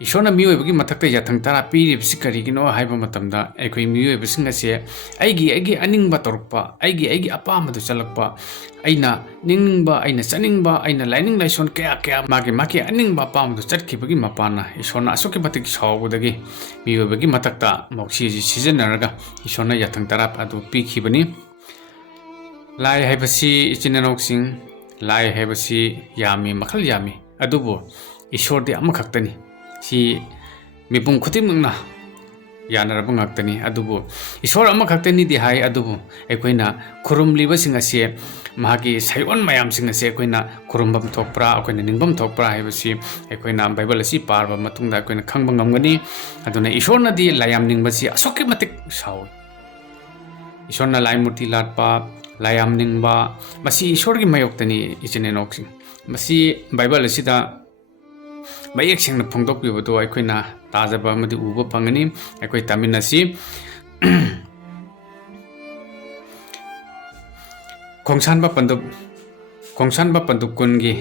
ईश्वरना मियोइबगी मथक्ता याथंग तारा पीरिबसि करिगिनो हाइबा मतमदा अखोइ मियोइबसिंग असे आइगी अनिंगबा तोरकपा आइगी अपामदु चलकपा अइना निंगबा अइना चनिंगबा अइना लाइनिंग लाइसोन क्या मागे अनिंगबा अपामदु चटखिबगी मपाना ईश्वरना असोके मतिक सावबदगी मियोइबगी मथक्ता मौक्सीजि सिजनरगा ईश्वरना याथंग तारा अदु पीखिबनी लाई हाइबसि इचिननौसिंग लाई हाइबसि यामी मखल यामी अदुबो ईश्वरदि अमखक्तनी si mipung khutimna yanarabang ngakani adubu isor ama khaktani di hai adubu ekoina khurumliba singa se mahagi saion mayam singa se ekoina khurumbam thokpra ekoina ningbam thokpra haibasi ekoina bible si parba matungda ekoina khangbang ngamgani aduna isorna di layam ningba si asoke matik sawi isorna lai murti latpa layam ningba masi isorgi mayoktani ichine noksing masi bible si da Baik sing na phongdokpiba do aikoina tajaba amadi uba phangani aikoi taminasi khongsanba panduk kungi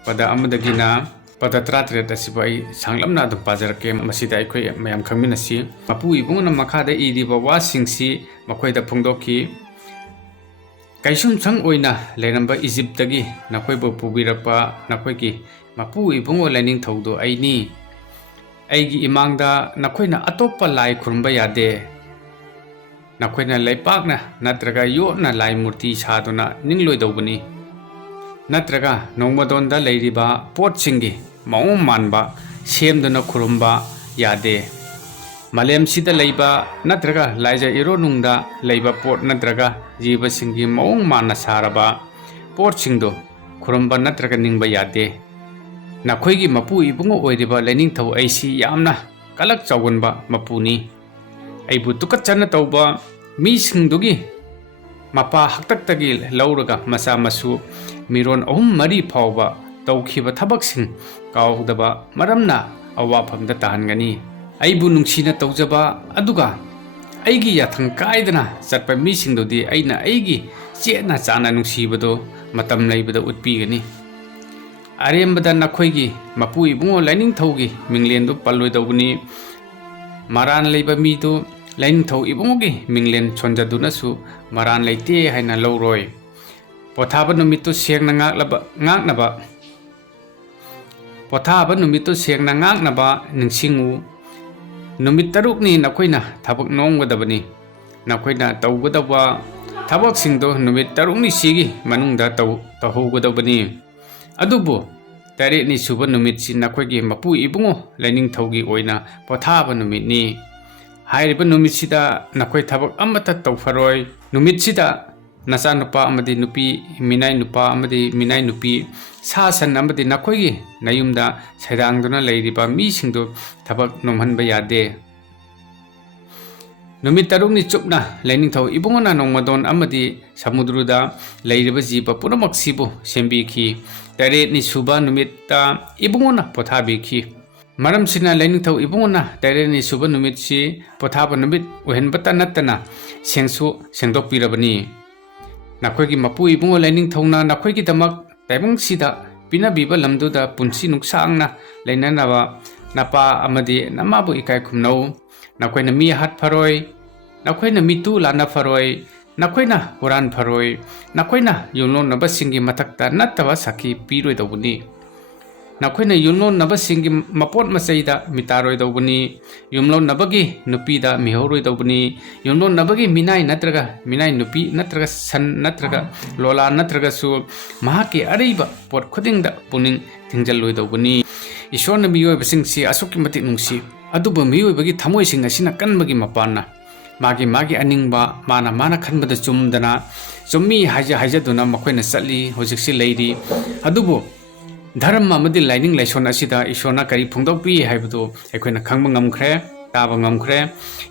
pada amadagina pada tratret asibai sanglamna adu pajarke masida aikoi mayam khangminasi mapu ibungna makhada iriba wasingsi makoida phongdokki kaisum sang oina leramba Egypt tagi nakoibo pubirakpa nakoiki mapu ibungo lining thaudo aini aigi imangda nakoina atopa lai khurumba yade nakoina laipakna natraga yona lai murti saduna ningloi dogani natraga nongmadonda leiriba potsingi maung manba semduna khurumba yade malem sida leiba natraga laija ironungda leiba pot natraga jiba singi maung manna saraba potsingdo khurumba natraga ningba yade nakoigi mapu ibungo oiriba lening thau aisi yamna kalak chawgonba mapuni aibu tukachana tauba mi singdugi mapa haktaktagi lauraga masa masu miron ahum mari phawba tawkhiba thabaksing kawdaba maramna awaphamda tahangani aibu nungsina tawjaba aduga aigi yathang kaidana chatpa mi singdodi aina aigi chena chana nungsibado matam leibada utpigani arembada nakoigi mapu ibungo lining thaugi minglendu palloi doguni maran leiba mi du lining thau ibungogi minglen chonjaduna su maran leite haina loroi pothaba numittu sengna ngaknaba pothaba numittu sengna ngaknaba ningsingu numit tarukni nakoina thabak nonggadabani nakoina tawgadaba thabak singdo numit tarukni sigi manungda tawhogadabani adubu tare ni suba numit si nakoigi mapu ibungo lining thaugi oina pothaba numit ni hairiba numit sida nakoi thabak amata tawfaroi numit sida nacha nupa amadi nupi minai nupa amadi minai nupi sasan amadi nakoigi nayumda saidangduna leiriba mi singdo thabak nomhanba yade numit tarukni chupna lining thau ibungona nongmadon amadi samudruda leiriba jiba punamak sibu sembikhi tare ni suba numita ibungona pothabikhi maram sina lining thau ibungona tare ni suba numit si pothaba numit uhenbata natana sengdokpirabani nakoigi mapu ibungo lining thauna nakoigi damak taibang sida pina biba lamduda punsi nuksangna leinanaba napa amadi namabu ikai khumnau nakoina mi hat pharoi nakoina mitu lana pharoi nakoina Quran pharoi nakoina yunlon nabasingi matakta nattaba saki piroi doguni nakoina yunlon nabasingi mapot masaida mitaroi doguni yunlon nabagi nupida mihoroi doguni yunlon nabagi minai nupi natraga san natraga lola natraga su mahaki ariba pot khudingda puning thingjaloi doguni ishorna miyoibasing si asuki matik nungsi aduba miyoibagi thamoi sing asina kanbagi mapana magi aningba mana khanbada chumdana chummi haja duna makoina chali hojiksi leiri adubu dharma amadi lining laison asida ishorna kari phongdokpi haibadu ekoina khangba ngamkhre taba ngamkhre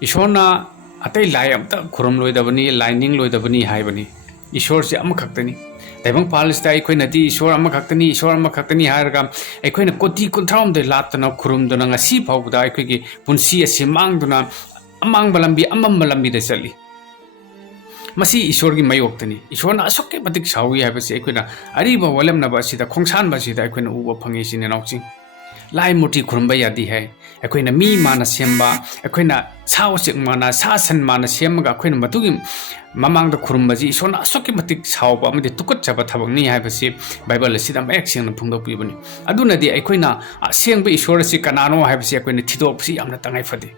ishorna atai lai amta khurum loidabani lining loidabani haibani ishor se amakhaktani taibang palista ekoina di ishor amakhaktani harga ekoina koti kunthram de latna khurumduna ngasi phawda ekoigi punsi ase mangduna amang balambi amam balambi de chali masi ishorgi mayoktani ishorna asokke matik sawi habase ekoina ariba walamna ba sida khongsan ba sida ekoina uba phangi sine nauchi lai Murti Khurumba yadi hai akoina mi mana semba akoina sausik mana sasan mana semaga akoina matugi mamang da khurumba ji Eshorna asoki matik sauba amadi tukut chaba thabak ni haibasi Bible asida mayak sengna phongdokpibani adunadi akoina asengba Eshor asi kanano haibasi akoina thidopsi yamna tangai fade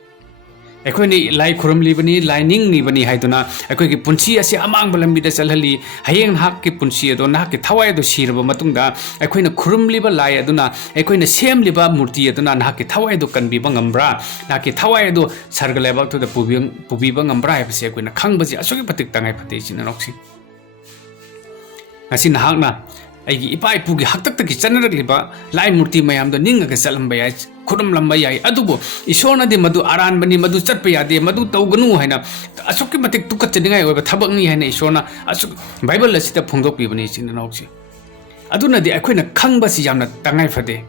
akoini lai khurum libani lai ning nibani haiduna akoigi punchi asi amang balambi da chalhali hayeng hak ki punchi ado na ki thawai do sirba matungda akoina khurum liba lai aduna akoina sem liba murti aduna na ki thawai do kanbi bangambra na ki thawai do sarga lebak to da pubi bangambra haibasi akoina khangbaji asogi patik tangai phate china noksi ngasi na hakna aigi ipai pugi haktak ki chanrak liba lai murti mayam do ninga ka chalamba yai khudum lamba yai adubo Eshorna di madu aran bani madu chatpa yade madu tawganu haina asukki matik tukat chadingai oiba thabak ni haina Eshorna asuk Bible asita phongdokpibani china noksi aduna di akoina khangba si yamna tangai phade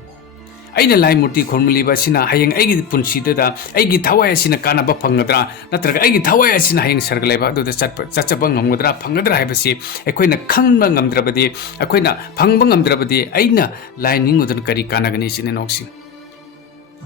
aina lai Murti Khurumliba sina hayeng aigi punsi da aigi thawai sina kanaba phangadra natraga aigi thawai sina hayeng sargalaiba do da chachaba ngamgadra phangadra haibasi akoina khangba ngamdrabadi akoina phangba ngamdrabadi aina lai ningudan kari kanagani sina noksi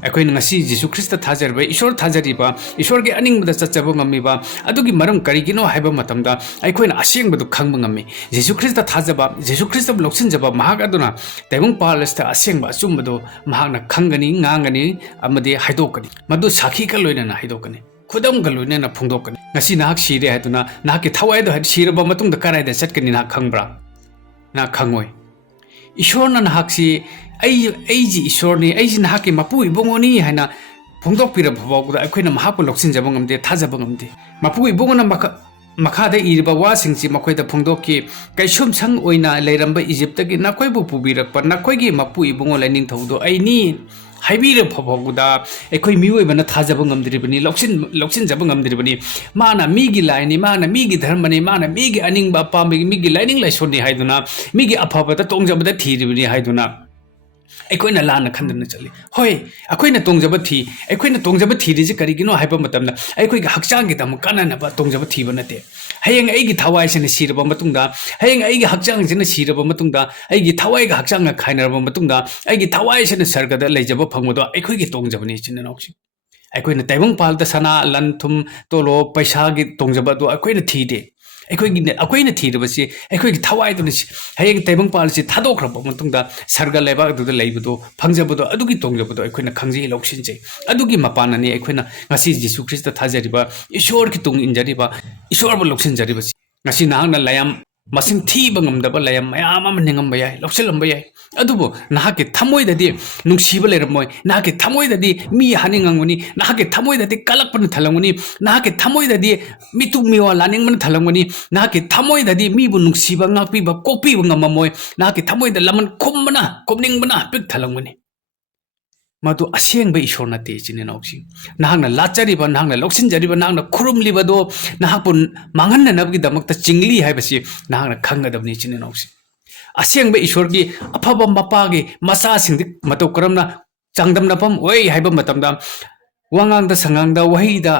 akoina ngasi Jesus Christ thajarba Eshor thajariba Eshor ge aningba chachaba ngamiba adugi maram karigino haiba matamda akoina asengbadu khangba ngami Jesus Christ thajaba Jesus Christ loksinjaba mahak aduna taibung palasta asengba achumbadu mahakna khangani ngangani amadi haidokani madu sakhi ka loina na haidokani khudam ga loina na phongdokani ngasi nahak sire haduna nahaki thawai do siraba matungda karai da chatkani na khangbra na khangoi Eshorna nahaksi aiji Eshorni aiji nahaki mapu ibongoni haina phongdokpira bhabaguda akoina mahapu loksinjaba ngamde thajaba ngamde mapu ibongona makhada iriba wasingsi makoida phongdokki kaisum sang oina leiramba Egypt gi nakoibu pubirakpa nakoigi mapu ibongo laining thaudo aini haibira bhabaguda ekoi miyoibana thajaba ngamdribani loksin jaba ngamdribani mana migi laini mana migi dharmani mana migi aningba pambi migi laining laisoni haiduna migi aphabada tongjabada thiribani haiduna akoina lana khandana chali hoi akoina tongjaba thi ri karigino haiba matamna akoiga hakchang gi dam kanana ba tongjaba thi banate hayeng aigi thawai sene siraba matungda hayeng aigi hakchang sene siraba matungda aigi thawai ga hakchang ga khainaraba matungda aigi thawai sene sargada leijaba phangmodo akoigi tongjaba ni china noksi akoina taibung palda sana lan thum tolo paisa gi tongjaba do akoina thide akoina thirabasi akoigi thawai do hayeng taibung palsi thadokraba matungda sarga leba do leibado phangjabado adugi tongjabado akoina khangji loksinjai adugi mapanani akoina ngasi Jesus Christ thajariba Eshor ki tung injariba Eshor bo loksinjariba ngasi nahangna layam masing thiba ngamdaba layam mayam am ningamba yai loksilamba yai adubo nahaki thamoi dadi nungsiba leramoi nahaki thamoi dadi mi haninganguni nahaki thamoi dadi kalakpan thalanguni nahaki thamoi dadi mitu miwa laningman thalanguni nahaki thamoi dadi mi bu nungsiba ngakpiba kokpiba ngamamoi nahaki thamoi da laman komningbana pik thalanguni madu asengba Eshorna te chine noksi nahangna lachariba nahangna loksinjariba nahangna khurumliba do nahakpun manganna nabgi damakta chingli haibasi nahangna khangadabni chine noksi asengba Eshor gi aphaba mapagi masa singdi mato karamna changdamna pham oi haiba matamda wangangda sangangda wahida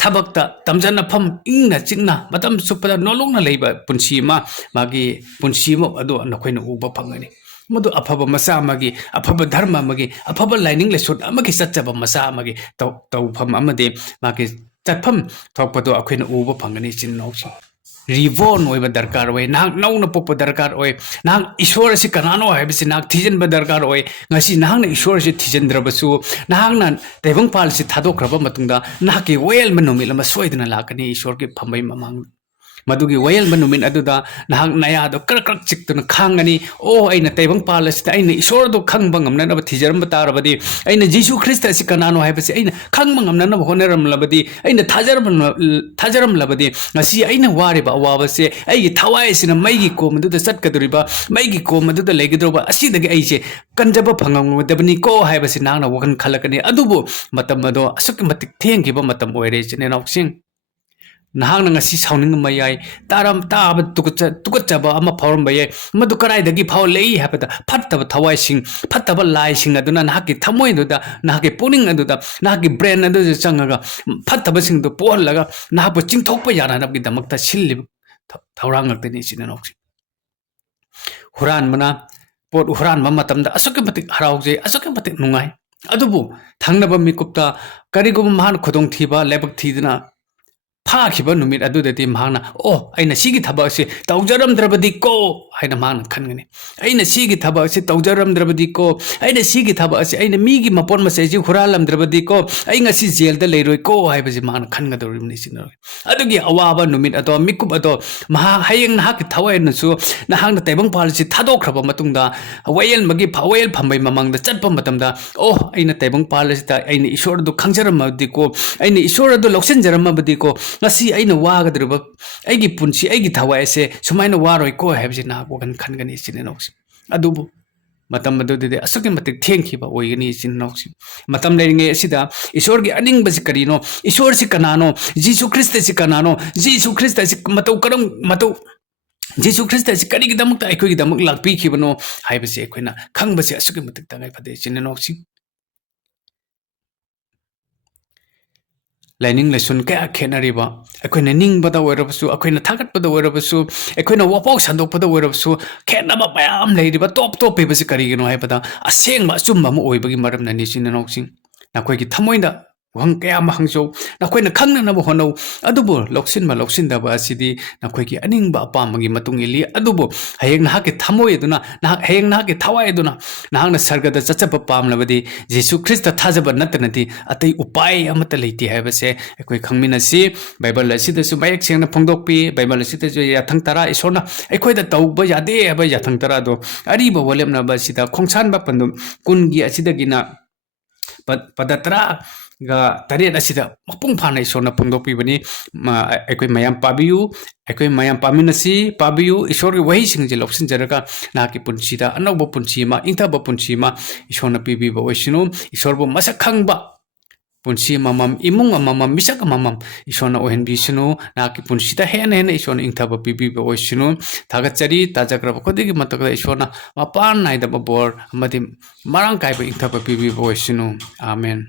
thabakta tamjana pham ingna chingna matam supada nolongna leiba punsi ma magi punsi mo ado nakoina uba phangani madu aphaba masa amagi aphaba dharma amagi aphaba lining lesot amagi satchaba masa amagi tawpham amade magi chatpham thokpado akoina uba phangani chinnoksi reborn oiba darkar oi nang nauna pokpa darkar oi nang Eshor si kanano haibisi nang thijenba darkar oi ngasi nang Eshor si thijendrabasu nang nan taibung pal si thadokraba matungda nahki wel manumil ma soidna lakani Eshor ki phambai mamang madugi wayal manumin aduda nahang naya do krak chiktuna khangani o aina taibang palasita aina Eshor do khangbang amna na thijaram batarabadi aina Jesus Christ si kanano haibasi aina khangbang amna na honeram labadi aina thajaram labadi ngasi aina ware ba awabase ai thawai sina maigi ko maduda satkaduriba maigi ko maduda legidroba asidagi aise kanjaba phangangudabani ko haibasi nangna wakan khalakani adubu matam ado asuk matik thengkiba matam oire chine noksing nahang na ngasi sauning mayai taram tab tukachaba ama forum baye madu karai dagi phau lei habada phattaba thawai sing phattaba lai sing aduna nahaki thamoi duda nahaki puning aduda nahaki brain adu changaga phattaba sing do pol laga nahbu chingthokpa yana nabgi damakta silli thaurang ngakte ni chinanok huran mana ꯄꯣꯠ ꯍꯨꯔꯥꯟꯕ ꯃꯇꯝꯗ ꯑꯁꯨꯛꯀꯤ ꯃꯇꯤꯛ ꯍꯔꯥꯎꯖꯩ, ꯑꯁꯨꯛꯀꯤ ꯃꯇꯤꯛ ꯅꯨꯡꯉꯥꯏ꯫ ꯑꯗꯨꯕꯨ ꯊꯪꯅꯕ ꯃꯤꯀꯨꯞꯇ ꯀꯔꯤꯒꯨꯝꯕ ꯃꯍꯥꯛꯅ ꯈꯨꯗꯣꯡꯊꯤꯕ ꯂꯥꯏꯕꯛ ꯊꯤꯗꯅ ꯐꯥꯈꯤꯕ ꯅꯨꯃꯤꯠ ꯑꯗꯨꯗꯗꯤ ꯃꯍꯥꯛꯅ ꯑꯩꯅ ꯁꯤꯒꯤ ꯊꯕꯛ ꯑꯁꯤ ꯇꯧꯖꯔꯝꯗ꯭ꯔꯕꯗꯤꯀꯣ ꯍꯥꯏꯅ ꯃꯍꯥꯛꯅ ꯈꯟꯒꯅꯤ꯫ ꯑꯩꯅ ꯁꯤꯒꯤ ꯊꯕꯛ ꯑꯁꯤ ꯇꯧꯖꯔꯝꯗ꯭ꯔꯕꯗꯤꯀꯣ, ꯑꯩꯅ ꯁꯤꯒꯤ ꯊꯕꯛ ꯑꯁꯤ ꯑꯩꯅ ꯃꯤꯒꯤ ꯃꯄꯣꯠ ꯃꯆꯩꯁꯤ ꯍꯨꯔꯥꯜꯂꯝꯗ꯭ꯔꯕꯗꯤꯀꯣ ꯑꯩ ꯉꯁꯤ ꯖꯦꯜꯗ ꯂꯩꯔꯣꯏꯀꯣ ꯍꯥꯏꯕꯁꯤ ꯃꯍꯥꯛꯅ ꯈꯟꯒꯗꯧꯔꯤꯕꯅꯤ ꯁꯤꯅ꯫ ꯑꯗꯨꯒꯤ ꯑꯋꯥꯕ ꯅꯨꯃꯤꯠ ꯑꯗꯣ ꯃꯤꯀꯨꯞ ꯑꯗꯣ ꯍꯌꯦꯡ ꯅꯍꯥꯛꯀꯤ ꯊꯋꯥꯏꯅꯁꯨ ꯅꯍꯥꯛꯅ ꯇꯥꯏꯕꯪꯄꯥꯜ ꯑꯁꯤ ꯊꯥꯗꯣꯛꯈ꯭ꯔꯕ ꯃꯇꯨꯡꯗ ꯋꯥꯌꯦꯜ ꯐꯝꯕꯩ ꯃꯃꯥꯡꯗ ꯆꯠꯄ ꯃꯇꯝꯗ ꯑꯩꯅ ꯇꯥꯏꯕꯪꯄꯥꯜ ꯑꯁꯤꯗ ꯑꯩꯅ ꯏꯁꯣꯔ ꯑꯗꯨ ꯈꯪꯖꯔꯝꯃꯕꯗꯤꯀꯣ, ꯑꯩꯅ ꯏꯁꯣꯔ ꯑꯗꯨ ꯂꯧꯁꯤꯟꯖꯔꯝꯃꯕꯗꯤꯀꯣ ꯉꯁꯤ ꯑꯩꯅ ꯋꯥꯒꯗꯧꯔꯤꯕ ꯑꯩꯒꯤ ꯄꯨꯟꯁꯤ, ꯑꯩꯒꯤ ꯊꯋꯥꯏ ꯑꯁꯦ ꯁꯨꯃꯥꯏꯅ ꯋꯥꯔꯣꯏꯀꯣ ꯍꯥꯏꯕꯁꯤ ꯅꯍꯥꯛ ꯋꯥꯈꯜ ꯈꯟꯒꯅꯤ ꯏꯆꯤꯟ ꯏꯅꯥꯎꯁꯤꯡ꯫ ꯑꯗꯨꯕꯨ ꯃꯇꯝ ꯑꯗꯨꯗꯗꯤ ꯑꯁꯨꯛꯀꯤ ꯃꯇꯤꯛ ꯊꯦꯡꯈꯤꯕ ꯑꯣꯏꯒꯅꯤ ꯏꯆꯤꯟ ꯏꯅꯥꯎꯁꯤꯡ꯫ ꯃꯇꯝ ꯂꯩꯔꯤꯉꯩ ꯑꯁꯤꯗ ꯏꯁꯣꯔꯒꯤ ꯑꯅꯤꯡꯕꯁꯤ ꯀꯔꯤꯅꯣ? ꯏꯁꯣꯔꯁꯤ ꯀꯅꯥꯅꯣ? ꯖꯤꯁꯨ ꯈ꯭ꯔꯤꯁꯇꯁꯤ ꯀꯅꯥꯅꯣ? ꯖꯤꯁꯨ ꯈ꯭ꯔꯤꯁꯇꯁꯤ ꯖꯤꯁꯨ ꯈ꯭ꯔꯤꯁꯇꯁꯤ ꯀꯔꯤꯒꯤꯗꯃꯛꯇ ꯑꯩꯈꯣꯏꯒꯤꯗꯃꯛ ꯂꯥꯛꯄꯤꯈꯤꯕꯅꯣ ꯍꯥꯏꯕꯁꯤ ꯑꯩꯈꯣꯏꯅ ꯈꯪꯕꯁꯤ ꯑꯁꯨꯛꯀꯤ ꯃꯇꯤꯛ ꯇꯉꯥꯏꯐꯗꯦ ꯏꯆꯤꯟ ꯏꯅꯥꯎꯁꯤꯡ꯫ ꯂꯥꯏꯅꯤꯡ ꯂꯥꯏꯁꯣꯟ ꯀꯌꯥ ꯈꯦꯠꯅꯔꯤꯕ, ꯑꯩꯈꯣꯏꯅ ꯅꯤꯡꯕꯗ ꯑꯣꯏꯔꯕꯁꯨ, ꯑꯩꯈꯣꯏꯅ ꯊꯥꯒꯠꯄꯗ ꯑꯣꯏꯔꯕꯁꯨ, ꯑꯩꯈꯣꯏꯅ ꯋꯥꯄꯥꯎ ꯁꯟꯗꯣꯛꯄꯗ ꯑꯣꯏꯔꯕꯁꯨ ꯈꯦꯠꯅꯕ ꯃꯌꯥꯝ ꯂꯩꯔꯤꯕ ꯇꯣꯞꯄꯤꯕꯁꯤ ꯀꯔꯤꯒꯤꯅꯣ ꯍꯥꯏꯕꯗ ꯑꯁꯦꯡꯕ ꯑꯆꯨꯝꯕ ꯑꯃ ꯑꯣꯏꯕꯒꯤ ꯃꯔꯝꯅꯅꯤ ꯏꯆꯤꯟ ꯏꯅꯥꯎꯁꯤꯡ꯫ ꯅꯈꯣꯏꯒꯤ ꯊꯃꯣꯏꯗ ꯋꯥꯍꯪ ꯀꯌꯥ ꯑꯃ ꯍꯪꯖꯧ, ꯅꯈꯣꯏꯅ ꯈꯪꯅꯅꯕ ꯍꯣꯠꯅꯧ꯫ ꯑꯗꯨꯕꯨ ꯂꯧꯁꯤꯟꯗꯕ ꯑꯁꯤꯗꯤ ꯅꯈꯣꯏꯒꯤ ꯑꯅꯤꯡꯕ ꯑꯄꯥꯝꯕꯒꯤ ꯃꯇꯨꯡ ꯏꯜꯂꯤ꯫ ꯑꯗꯨꯕꯨ ꯍꯌꯦꯡ ꯅꯍꯥꯛꯀꯤ ꯊꯃꯣꯏ ꯑꯗꯨꯅ, ꯍꯌꯦꯡ ꯅꯍꯥꯛꯀꯤ ꯊꯋꯥꯏ ꯑꯗꯨꯅ ꯅꯍꯥꯛꯅ ꯁꯔꯒꯗ ꯆꯠꯆꯕ ꯄꯥꯝꯂꯕꯗꯤ ꯖꯤꯁꯨ ꯈ꯭ꯔꯤꯁꯇ ꯊꯥꯖꯕ ꯅꯠꯇꯅꯗꯤ ꯑꯇꯩ ꯎꯄꯥꯏ ꯑꯃꯠꯇ ꯂꯩꯇꯦ ꯍꯥꯏꯕꯁꯦ ꯑꯩꯈꯣꯏ ꯈꯪꯃꯤꯟꯅꯁꯤ꯫ ꯕꯥꯏꯕꯜ ꯑꯁꯤꯗꯁꯨ ꯃꯌꯦꯛ ꯁꯦꯡꯅ ꯐꯣꯡꯗꯣꯛꯄꯤ꯫ ꯕꯥꯏꯕꯜ ꯑꯁꯤꯗꯁꯨ ꯌꯥꯊꯪ ꯇꯔꯥ ꯏꯁꯣꯔꯅ ꯑꯩꯈꯣꯏꯗ ꯇꯧꯕ ꯌꯥꯗꯦ ꯍꯥꯏꯕ ꯌꯥꯊꯪ ꯇꯔꯥꯗꯣ ꯑꯔꯤꯕ ꯋꯥꯂꯦꯞꯅꯕ ꯑꯁꯤꯗ ꯈꯣꯡꯁꯥꯟꯕ ꯄꯟꯗꯨꯝ 10ꯒꯤ ꯑꯁꯤꯗꯒꯤꯅ ꯄꯗ 10ꯒ 8 ꯑꯁꯤꯗ ꯃꯄꯨꯡ ꯐꯥꯅ ꯏꯁꯣꯔꯅ ꯐꯣꯡꯗꯣꯛꯄꯤꯕꯅꯤ꯫ ꯑꯩꯈꯣꯏ ꯃꯌꯥꯝ ꯄꯥꯕꯤꯌꯨ, ꯑꯩꯈꯣꯏ ꯃꯌꯥꯝ ꯄꯥꯃꯤꯟꯅꯁꯤ, ꯄꯥꯕꯤꯌꯨ꯫ ꯏꯁꯣꯔꯒꯤ ꯋꯥꯍꯩꯁꯤꯡꯁꯦ ꯂꯧꯁꯤꯟꯖꯔꯒ ꯅꯍꯥꯛꯀꯤ ꯄꯨꯟꯁꯤꯗ ꯑꯅꯧꯕ ꯄꯨꯟꯁꯤ ꯑꯃ, ꯏꯪꯊꯕ ꯄꯨꯟꯁꯤ ꯑꯃ ꯏꯁꯣꯔꯅ ꯄꯤꯕꯤꯕ ꯑꯣꯏꯁꯅꯨ꯫ ꯏꯁꯣꯔꯕꯨ ꯃꯁꯛ ꯈꯪꯕ ꯄꯨꯟꯁꯤ ꯑꯃꯃꯝ, ꯏꯃꯨꯡ ꯑꯃꯃꯝ, ꯃꯤꯁꯛ ꯑꯃꯃꯝ ꯏꯁꯣꯔꯅ ꯑꯣꯏꯍꯟꯕꯤꯁꯅꯨ꯫ ꯅꯍꯥꯛꯀꯤ ꯄꯨꯟꯁꯤꯗ ꯍꯦꯟꯅ ꯏꯁꯣꯔꯅ ꯏꯪꯊꯕ ꯄꯤꯕꯤꯕ ꯑꯣꯏꯁꯅꯨ꯫ ꯊꯥꯒꯠꯆꯔꯤ꯫ ꯇꯥꯖꯈ꯭ꯔꯕ ꯈꯨꯗꯤꯡꯒꯤ ꯃꯊꯛꯇ ꯏꯁꯣꯔꯅ ꯃꯄꯥꯟ ꯅꯥꯏꯗꯕ ꯕꯣꯔ ꯑꯃꯗꯤ ꯃꯔꯥꯡ ꯀꯥꯏꯕ ꯏꯪꯊꯕ ꯄꯤꯕꯤꯕ ꯑꯣꯏꯁꯅꯨ꯫ ꯑꯥꯃꯦꯟ꯫